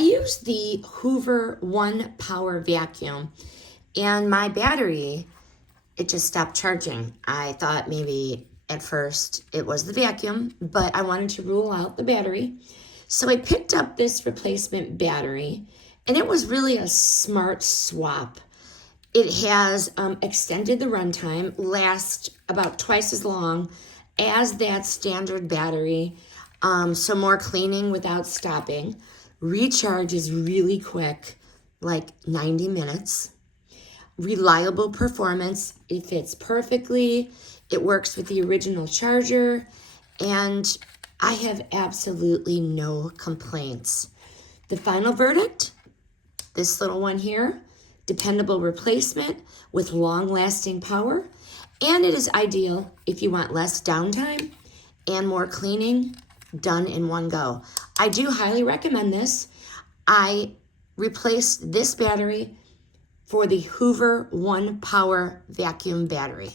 use the Hoover ONEPWR vacuum, and my battery, it just stopped charging. I thought maybe at first it was the vacuum, but I wanted to rule out the battery. So I picked up this replacement battery, and it was really a smart swap. It has extended the runtime, lasts about twice as long as that standard battery, so more cleaning without stopping. Recharge is really quick, like 90 minutes. Reliable performance, it fits perfectly. It works with the original charger, and I have absolutely no complaints. The final verdict, this little one here, dependable replacement with long-lasting power, and it is ideal if you want less downtime and more cleaning done in one go. I do highly recommend this. I replaced this battery for the Hoover ONEPWR vacuum battery.